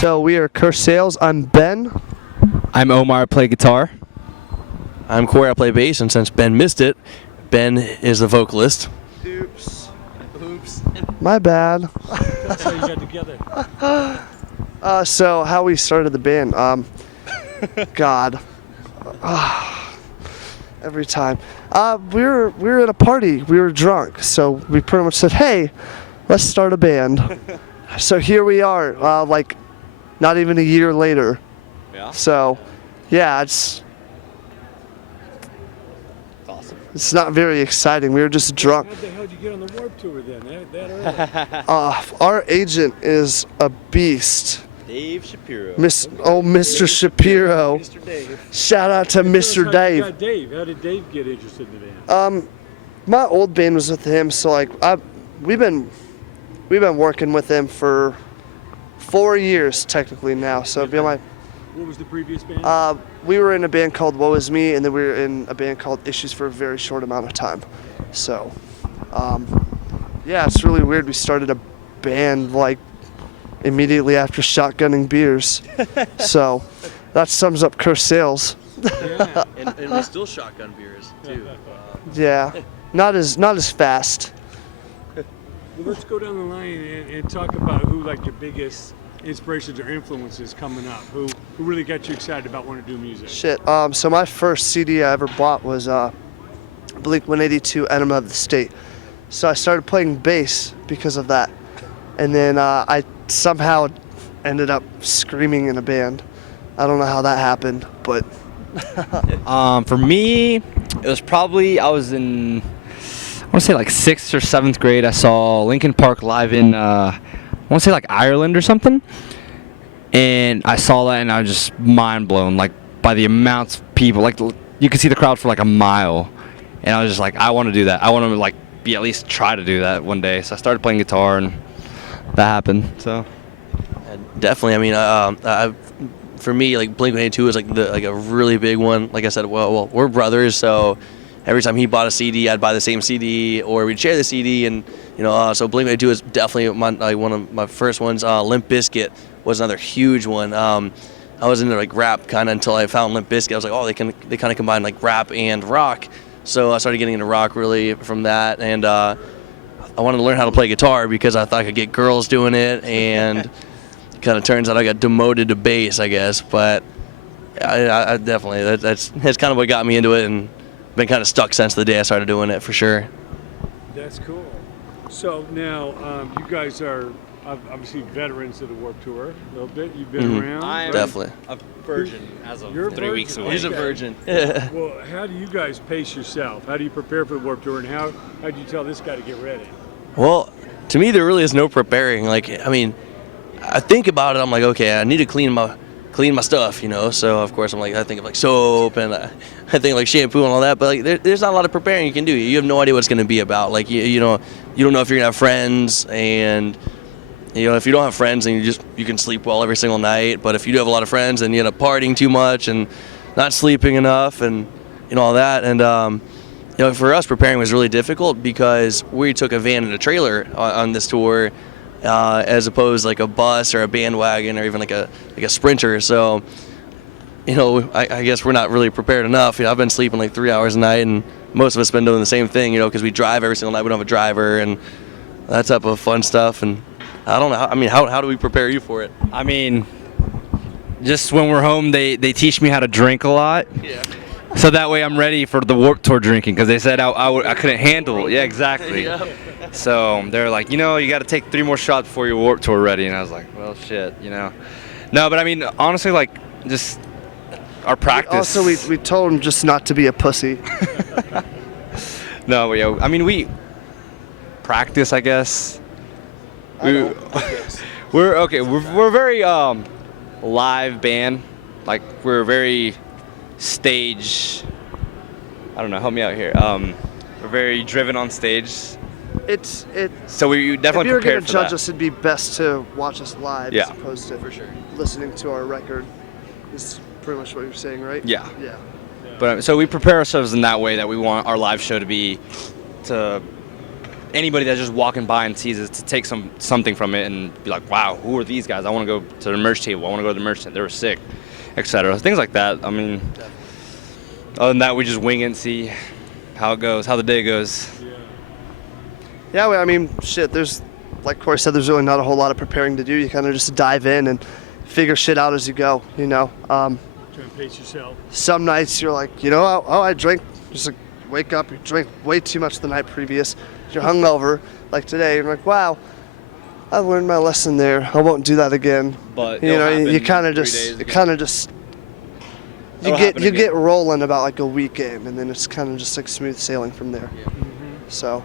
So we are Curse Sales. I'm Ben. I'm Omar, I play guitar. I'm Corey, I play bass, and since Ben missed it, Ben is the vocalist. Oops. My bad. That's how you got together. So how we started the band? God. Every time. We were at a party. We were drunk, so we pretty much said, "Hey, let's start a band." So here we are. Like, not even a year later. Yeah. So, yeah, it's Awesome. it's not very exciting. We were just drunk. How the hell did you get on the Warped Tour then? That early? Our agent is a beast. Dave Shapiro. Mr. Shapiro. Mr. Dave. Shout out to Mr. How Dave. you got Dave? How did Dave get interested in the band? My old band was with him, so like we've been working with him for 4 years technically now. So it'd be my What was the previous band? we were in a band called Woe Is Me, and then we were in a band called Issues for a very short amount of time. So yeah, it's really weird. We started a band like immediately after shotgunning beers. So that sums up Curse Sales. Yeah. And we still shotgun beers, too. Yeah, not as fast. Well, let's go down the line and talk about who like your biggest inspirations or influences coming up. Who really got you excited about wanting to do music? Shit. So my first CD I ever bought was Blink-182 Enema of the State. So I started playing bass because of that. And then I somehow ended up screaming in a band. I don't know how that happened, but For me, it was probably, I was in, I want to say like 6th or 7th grade. I saw Linkin Park live in, I want to say like Ireland or something. And I saw that and I was just mind blown, like by the amounts of people. Like you could see the crowd for like a mile. And I was just like, I want to do that. I want to like at least try to do that one day. So I started playing guitar and that happened. So Definitely. I mean, for me, like Blink-182 is like a really big one. Like I said, well, we're brothers, so every time he bought a CD, I'd buy the same CD, or we'd share the CD, and so Blink-182 is definitely one of my first ones. Limp Bizkit was another huge one. I was into like rap kind of until I found Limp Bizkit. I was like, oh, they kind of combine like rap and rock. So I started getting into rock really from that, and I wanted to learn how to play guitar because I thought I could get girls doing it, and kind of turns out I got demoted to bass, I guess. But I definitely, that's kind of what got me into it, and been kind of stuck since the day I started doing it, for sure. That's cool. So now you guys are obviously veterans of the Warped Tour a little bit. You've been around. I'm Definitely. a virgin as of You're a 3 weeks virgin. away. He's a Okay. virgin. Well, how do you guys pace yourself? How do you prepare for the Warped Tour, and how do you tell this guy to get ready? Well, to me, there really is no preparing. Like, I mean, I think about it. I'm like, okay, I need to clean my stuff, So of course, I think of like soap and I think of like shampoo and all that. But like, there's not a lot of preparing you can do. You have no idea what it's going to be about. Like, you don't know if you're gonna have friends, and if you don't have friends, then you can sleep well every single night. But if you do have a lot of friends, then you end up partying too much and not sleeping enough, and all that. And for us, preparing was really difficult because we took a van and a trailer on this tour, as opposed to like a bus or a bandwagon or even like a Sprinter. So, I guess we're not really prepared enough. I've been sleeping like 3 hours a night, and most of us been doing the same thing, because we drive every single night. We don't have a driver and that type of fun stuff. And I don't know. How do we prepare you for it? I mean, just when we're home, they teach me how to drink a lot. Yeah. So that way I'm ready for the Warped Tour drinking, because they said I couldn't handle it. Yeah, exactly. Yeah. So they're like, you got to take 3 more shots before your Warped Tour ready. And I was like, well, shit, No, but I mean, honestly, like, just our practice. Also, we told him just not to be a pussy. No, I mean, we practice, I guess. We're very live band. Like, we're very stage. I don't know. Help me out here. We're very driven on stage. So we definitely if you were prepared gonna for judge that. us, it'd be best to watch us live Yeah. as opposed to For sure. listening to our record. Is pretty much what you're saying, right? Yeah. Yeah. But so we prepare ourselves in that way, that we want our live show to be anybody that's just walking by and sees it to take something from it and be like, wow, who are these guys? I want to go to the merch table. I want to go to the merch tent. They were sick, etc. Things like that. I mean, other than that, we just wing it and see how it goes, how the day goes. Yeah, well, I mean, shit, there's, like Corey said, there's really not a whole lot of preparing to do. You kind of just dive in and figure shit out as you go, you know. Try and pace yourself. Some nights you're like, you know, oh, I drank, just like, wake up, you drink way too much the night previous. You're hungover, like today, you're like, wow, I learned my lesson there. I won't do that again. But you know, it'll you happen kind in of 3 just, days it again. kind of just, you It'll get happen you again. get rolling about like a weekend, and then it's kind of just like smooth sailing from there. So.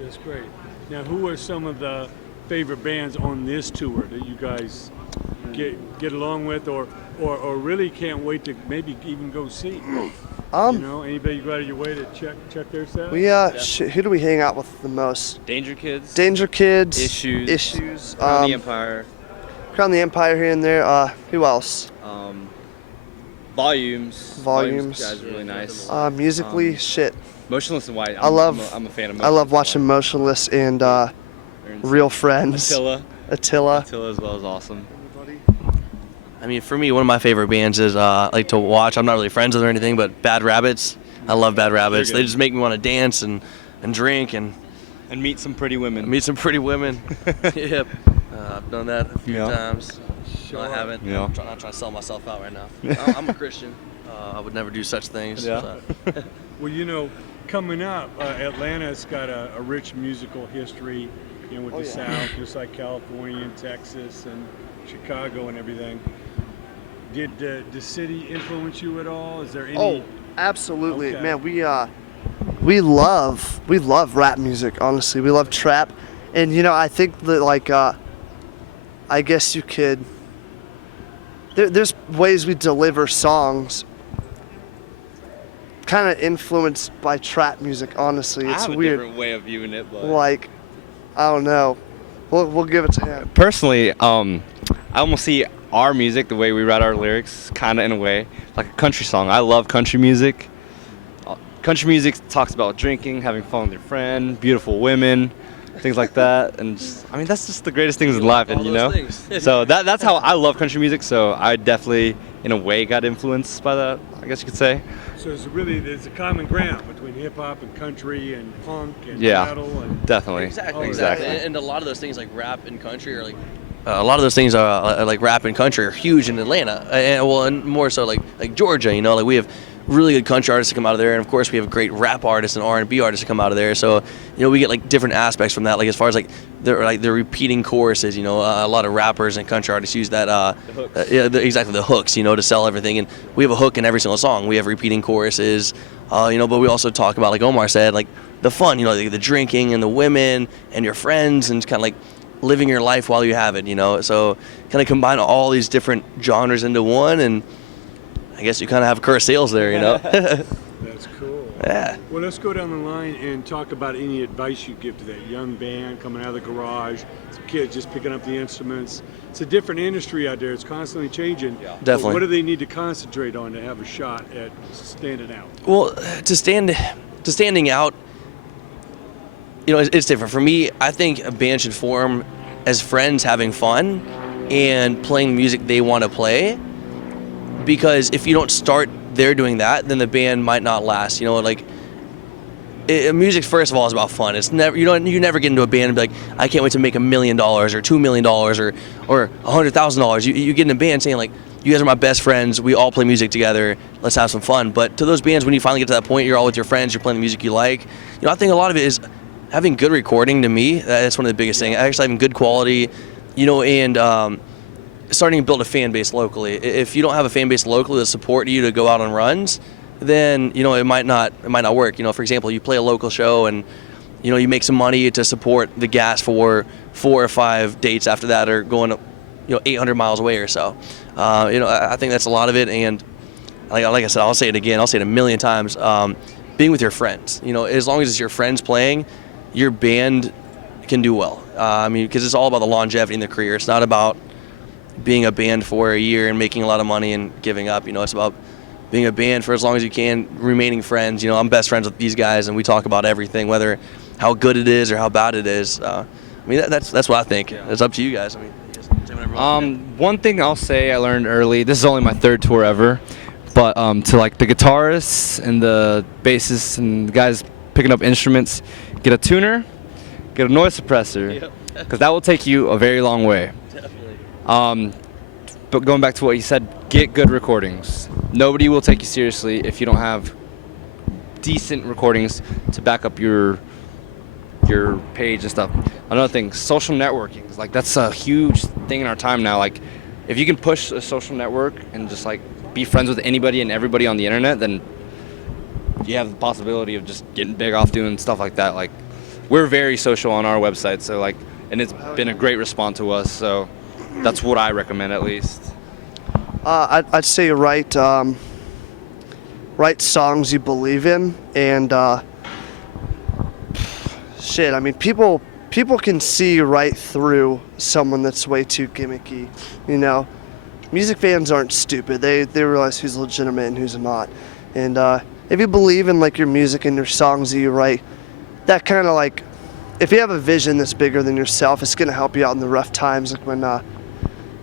That's great. Now, who are some of the favorite bands on this tour that you guys get along with, or really can't wait to maybe even go see? You know, anybody go out of your way to check their set? We who do we hang out with the most? Danger Kids. Danger Kids. Issues. Crown the Empire. Crown the Empire here and there. Who else? Volumes. Volumes. Guys are really nice. Musically, shit. Motionless in White. I'm a fan of Motionless. I love watching Motionless and Real Friends. Attila. Attila as well is awesome. I mean, for me, one of my favorite bands is like to watch. I'm not really friends with or anything, but Bad Rabbits. I love Bad Rabbits. They just make me want to dance and drink and meet some pretty women. meet some pretty women. Yep, I've done that a few times. No, I haven't. Yeah. I'm not trying to sell myself out right now. I'm a Christian. I would never do such things. Yeah. So. Well, you know, coming up, Atlanta's got a rich musical history, you know, with the South, just like California and Texas and Chicago and everything. Did the city influence you at all? Is there any? Oh, absolutely, Okay. man. We love rap music. Honestly, we love trap, and you know, I think that like, I guess you could. There's ways we deliver songs, kind of influenced by trap music. Honestly, it's I have a weird. different way of viewing it, but Like, I don't know. We'll give it to him. personally, I almost see our music, the way we write our lyrics, kind of in a way like a country song. I love country music. Country music talks about drinking, having fun with your friend, beautiful women, things like that, and just, I mean, that's just the greatest things in life, and All you those know. things. So that's how I love country music. So I definitely, in a way, got influenced by that, I guess you could say. So there's a common ground between hip hop and country and punk and Yeah. metal and. Definitely. Exactly. And a lot of those things like rap and country are like. A lot of those things are like rap and country are huge in Atlanta, and more so like Georgia. You know, like we have really good country artists that come out of there, and of course we have great rap artists and R&B artists that come out of there. So you know we get like different aspects from that. Like as far as like the repeating choruses, you know, a lot of rappers and country artists use that. Exactly, the hooks, you know, to sell everything. And we have a hook in every single song. We have repeating choruses, you know, but we also talk about, like Omar said, like the fun, you know, like the drinking and the women and your friends, and kind of like living your life while you have it, you know. So kind of combine all these different genres into one, and I guess you kind of have a curse sales there, you know. That's cool. Yeah. Well, let's go down the line and talk about any advice you give to that young band coming out of the garage, some kids just picking up the instruments. It's a different industry out there. It's constantly changing. Yeah. But Definitely. what do they need to concentrate on to have a shot at standing out? Well, standing out, you know, it's different. For me, I think a band should form as friends having fun and playing music they want to play. Because if you don't start there doing that, then the band might not last. You know, like music, first of all, is about fun. It's never you never get into a band and be like, I can't wait to make $1 million or $2 million or $100,000. You get in a band saying like, you guys are my best friends. We all play music together. Let's have some fun. But to those bands, when you finally get to that point, you're all with your friends. You're playing the music you like. You know, I think a lot of it is having good recording. To me, that's one of the biggest things. Actually having good quality. You know, and starting to build a fan base locally. If you don't have a fan base locally that support you to go out on runs, then you know it might not work. You know, for example, you play a local show and you know you make some money to support the gas for 4 or 5 dates after that, or going 800 miles away or so. You know, I think that's a lot of it. And like I said, I'll say it again. I'll say it a million times. Being with your friends. You know, as long as it's your friends playing, your band can do well. I mean, because it's all about the longevity in the career. It's not about being a band for a year and making a lot of money and giving up. You know, it's about being a band for as long as you can, remaining friends. You know, I'm best friends with these guys, and we talk about everything, whether how good it is or how bad it is. I mean, that's what I think. It's up to you guys. I mean, just say whatever you want. One thing I'll say I learned early. This is only my 3rd tour ever, but to like the guitarists and the bassists and the guys picking up instruments, get a tuner, get a noise suppressor, because that will take you a very long way. Definitely. But going back to what you said, get good recordings. Nobody will take you seriously if you don't have decent recordings to back up your page and stuff. Another thing, social networking. Like, that's a huge thing in our time now. Like, if you can push a social network and just like be friends with anybody and everybody on the internet, then you have the possibility of just getting big off doing stuff like that. Like, we're very social on our website, so like, and it's been a great response to us. So that's what I recommend, at least. I'd say write songs you believe in, and shit. I mean, people can see right through someone that's way too gimmicky. You know, music fans aren't stupid. They realize who's legitimate and who's not. And if you believe in like your music and your songs that you write, that kind of like, if you have a vision that's bigger than yourself, it's gonna help you out in the rough times, like when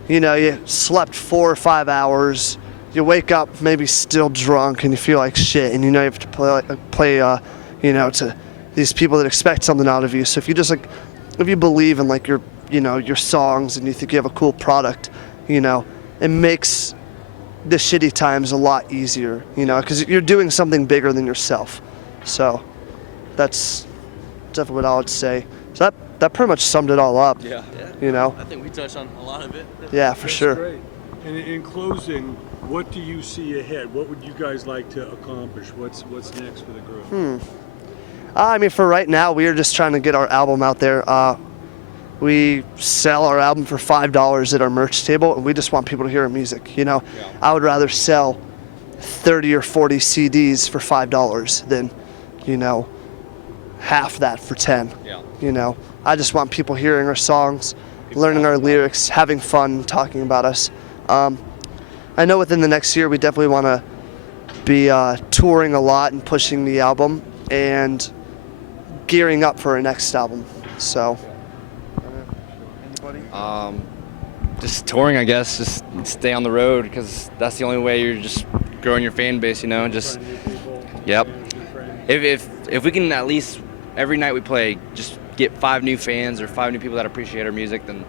you know, you slept 4 or 5 hours, you wake up maybe still drunk and you feel like shit, and you know you have to play you know, to these people that expect something out of you. So if you just like, if you believe in like your, you know, your songs and you think you have a cool product, you know, it makes the shitty times a lot easier, you know, because you're doing something bigger than yourself. So that's definitely what I would say. So that pretty much summed it all up. Yeah. You know? I think we touched on a lot of it. Yeah, for That's sure. Great. And in closing, what do you see ahead? What would you guys like to accomplish? What's next for the group? I mean, for right now, we are just trying to get our album out there. We sell our album for $5 at our merch table, and we just want people to hear our music. You know, I would rather sell 30 or 40 CDs for $5 than, you know, half that for 10. Yeah. You know, I just want people hearing our songs, learning our lyrics, having fun, talking about us. I know within the next year we definitely want to be touring a lot and pushing the album and gearing up for our next album. So, anybody? Just touring, I guess. Just stay on the road, because that's the only way you're just growing your fan base, you know. Just Find new people, Yep. new friends. if we can at least every night we play just get 5 new fans or 5 new people that appreciate our music, then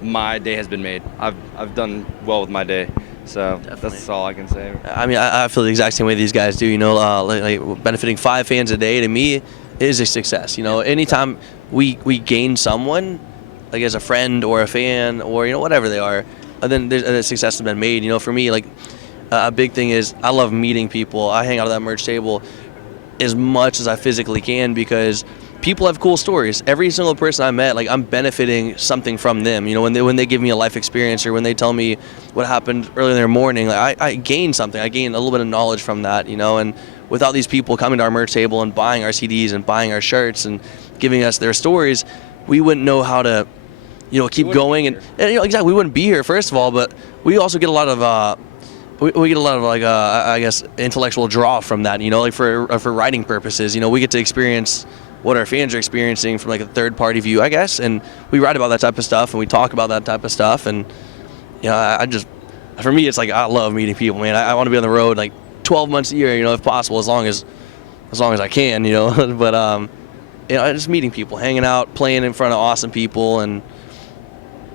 my day has been made. I've done well with my day. So Definitely. that's all I can say. I mean, I feel the exact same way these guys do. You know, like benefiting 5 fans a day to me is a success. You know, anytime we gain someone, like as a friend or a fan or, you know, whatever they are, then there's a success has been made. You know, for me, like a big thing is I love meeting people. I hang out at that merch table as much as I physically can, because people have cool stories. Every single person I met, like, I'm benefiting something from them. You know, when they give me a life experience, or when they tell me what happened early in their morning, like, I gain something. I gain a little bit of knowledge from that, you know. And without these people coming to our merch table and buying our CDs and buying our shirts and giving us their stories, we wouldn't know how to, you know, keep going. And you know, exactly, we wouldn't be here, first of all. But we also get a lot of we get a lot of, like, I guess, intellectual draw from that, you know, like for writing purposes. You know, we get to experience what our fans are experiencing from, like, a third-party view, I guess, and we write about that type of stuff and we talk about that type of stuff. And, you know, I just, for me, it's like, I love meeting people, man. I want to be on the road like 12 months a year, you know, if possible, as long as I can, you know. But you know, just meeting people, hanging out, playing in front of awesome people, and,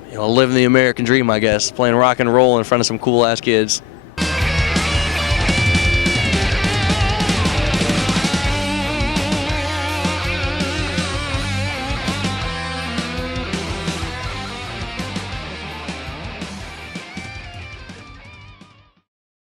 you know, living the American dream, I guess, playing rock and roll in front of some cool ass kids.